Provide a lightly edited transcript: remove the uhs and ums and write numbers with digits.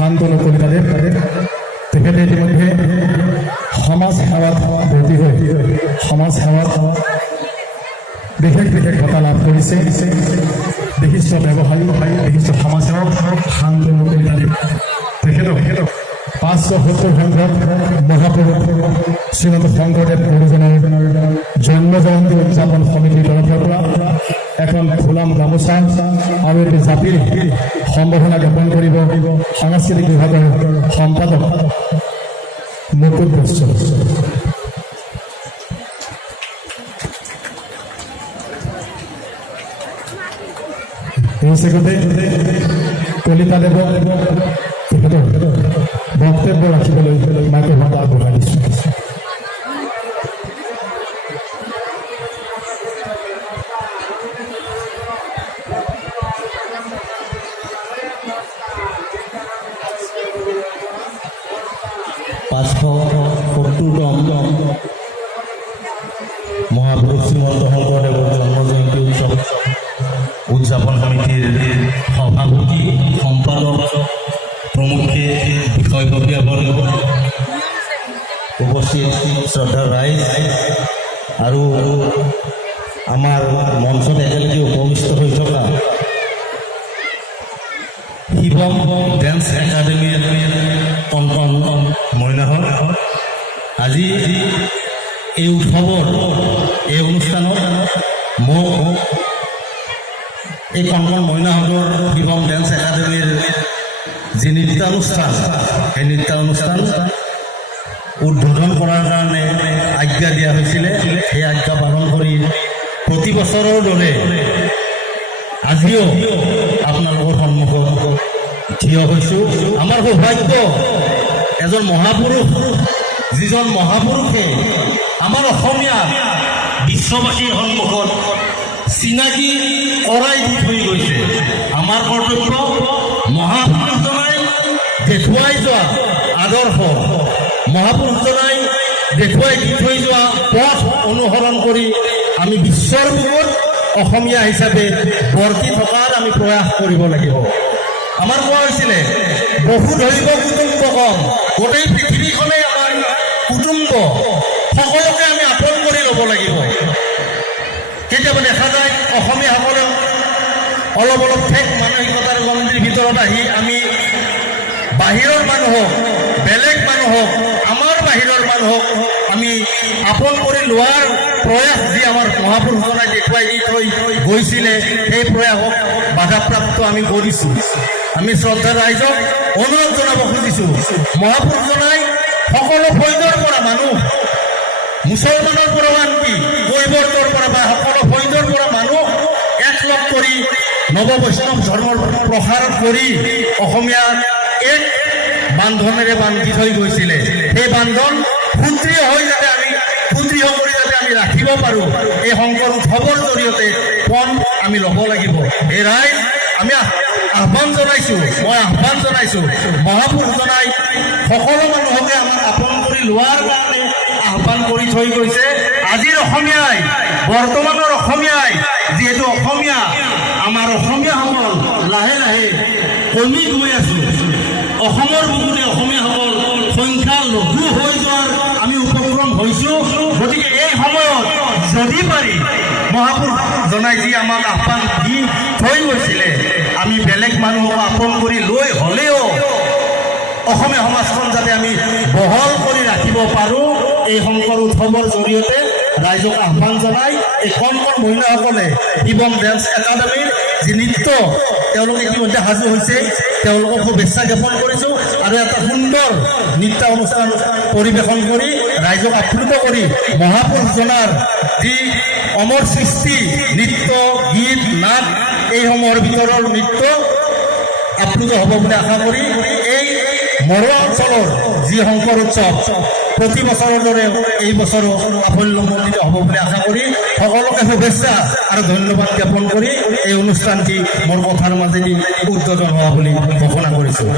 শান্তনু কলিতাদেৱ তেখেতে ইতিমধ্যে সমাজ সেৱাত ব্ৰতী হৈ সমাজ সেৱাত বিশেষ বঁটা লাভ কৰিছে। বিশিষ্ট ব্যৱসায়ী বিশিষ্ট সমাজসেৱক শান্তনু কলিতাদেৱ তেখেতক 570 সংখ্যক মহাপুৰুষ শ্ৰীমন্ত শংকৰদেৱ গুৰুজনাৰ জন্ম জয়ন্তী উদযাপন সমিতিৰ তৰফৰ পৰা এখন ফুলাম গামোচা আৰু এটি জাপিৰ সম্বৰ্ধনা জ্ঞাপন কৰিব সাংস্কৃতিক বিভাগৰ সম্পাদক মুকুট বৈশ্য। এই চেগতে কলিতাদেৱক তেখেতৰ বক্তব্য ৰাখিবলৈ মাইক্ৰফোন আগবঢ়াই দিছোঁ। মহাপুৰুষ শ্ৰীমন্ত শংকৰদেৱৰ জন্ম জয়ন্তী উৎসৱ উদযাপন সমিতিৰ সভাপতি সম্পাদক প্ৰমুখে বিষয়ববীয়াসকল উপস্থিত শ্ৰদ্ধাৰ ৰাইজ আৰু আমাৰ মঞ্চত একেলগে উপবিষ্ট হৈ থকা শিৱম ডেন্স একাডেমীৰ কণ মইনাহঁত, আজি এই উৎসৱৰ এই অনুষ্ঠানত মোক এই কণ মইনাহঁতৰ শিৱম ডেন্স একাডেমীৰ যি নৃত্যানুষ্ঠান সেই নৃত্যানুষ্ঠান উদ্বোধন কৰাৰ কাৰণে আজ্ঞা দিয়া হৈছিলে। সেই আজ্ঞা পালন কৰি প্ৰতি বছৰৰ দৰে আজিও আপোনালোকৰ সন্মুখত থিয় হৈছোঁ। আমাৰ সৌভাগ্য এজন মহাপুৰুষ, যিজন মহাপুৰুষে আমাৰ অসমীয়া বিশ্ববাসীৰ সন্মুখত চিনাকি কৰাই দি থৈ গৈছে। আমাৰ কৰ্তব্য মহাপুৰুষজনাই দেখুৱাই যোৱা আদৰ্শ, মহাপুৰুষজনাই দেখুৱাই দি থৈ যোৱা পথ অনুসৰণ কৰি আমি বিশ্বৰ বুকুত অসমীয়া হিচাপে বৰ্তি থকাৰ আমি প্ৰয়াস কৰিব লাগিব। আমাৰ কোৱা হৈছিলে বহু ধৰিব কুটুম্ব কম, গোটেই পৃথিৱীখনেই আমাৰ কুটুম্ব, সকলোকে আমি আপন কৰি ল'ব লাগিব। কেতিয়াবা দেখা যায় অসমীয়াসকলেও অলপ ঠেক মানসিকতাৰ গণ্ডিৰ ভিতৰত আহি আমি বাহিৰৰ মানুহক, বেলেগ মানুহক, আমাৰ বাহিৰৰ মানুহক আমি আপন কৰি লোৱাৰ প্ৰয়াস যি আমাৰ মহাপুৰুষজনাই দেখুৱাই দি থৈ গৈছিলে, সেই প্ৰয়াসক বাধাপ্ৰাপ্ত আমি কৰিছোঁ। আমি শ্ৰদ্ধা ৰাইজক অনুৰোধ জনাব খুজিছোঁ, মহাপুৰুষজনাই সকলো ফৈদৰ পৰা মানুহ, মুছলমানৰ পৰা আনকি কৈবৰ্তৰ পৰা বা সকলো ফৈদৰ পৰা মানুহ একলগ কৰি নৱ বৈষ্ণৱ ধৰ্মৰ প্ৰসাৰ কৰি অসমীয়া এক বান্ধনেৰে বান্ধি থৈ গৈছিলে। সেই বান্ধন সুদৃঢ় হৈ যাতে সুদৃঢ় কৰি যাতে আমি ৰাখিব পাৰোঁ, এই শংকৰ উৎসৱৰ জৰিয়তে পণ আমি ল'ব লাগিব। এই ৰাইজ আমি আহ্বান জনাইছোঁ, মই আহ্বান জনাইছোঁ, মহাপুৰুষজনাই সকলো মানুহকে আমাক আপন কৰি লোৱাৰ কাৰণে আহ্বান কৰি থৈ গৈছে। আজিৰ অসমীয়াই, বৰ্তমানৰ অসমীয়াই, যিহেতু অসমীয়া, আমাৰ অসমীয়াসকল লাহে লাহে কমি গৈ আছোঁ, অসমৰ বুকুতে অসমীয়াসকল সংখ্যা লঘু হৈ যোৱাৰ আমি উপক্ৰম হৈছোঁ। গতিকে এই সময়ত যদি পাৰি মহাপুৰুষজনাই যি আমাক আহ্বান দি থৈ গৈছিলে, আমি বেলেগ মানুহক আপন কৰি লৈ হ'লেও অসমীয়া সমাজখন যাতে আমি বহল কৰি ৰাখিব পাৰোঁ, এই শংকৰ উৎসৱৰ জৰিয়তে ৰাইজক আহ্বান জনাই এই কণ মহিলাসকলে শিৱম ডেন্স একাডেমীৰ যি নৃত্য তেওঁলোক ইতিমধ্যে সাজু হৈছে, তেওঁলোকক শুভেচ্ছা জ্ঞাপন কৰিছোঁ। আৰু এটা সুন্দৰ নৃত্য অনুষ্ঠান পৰিৱেশন কৰি ৰাইজক আপ্লুত কৰি মহাপুৰুষজনাৰ যি অমৰ সৃষ্টি নৃত্য, গীত, নাট, এইসমূহৰ ভিতৰৰ নৃত্য আপ্লুত হ'ব বুলি আশা কৰি এই মৰুৱা অঞ্চলৰ যি শংকৰ উৎসৱ প্ৰতি বছৰৰ দৰে এই বছৰো সাফল্যমণ্ডিত হ'ব বুলি আশা কৰি সকলোকে শুভেচ্ছা আৰু ধন্যবাদ জ্ঞাপন কৰি এই অনুষ্ঠানটি মোৰ কথাৰ মাজেদি উদ্বোধন হোৱা বুলি ঘোষণা কৰিছোঁ।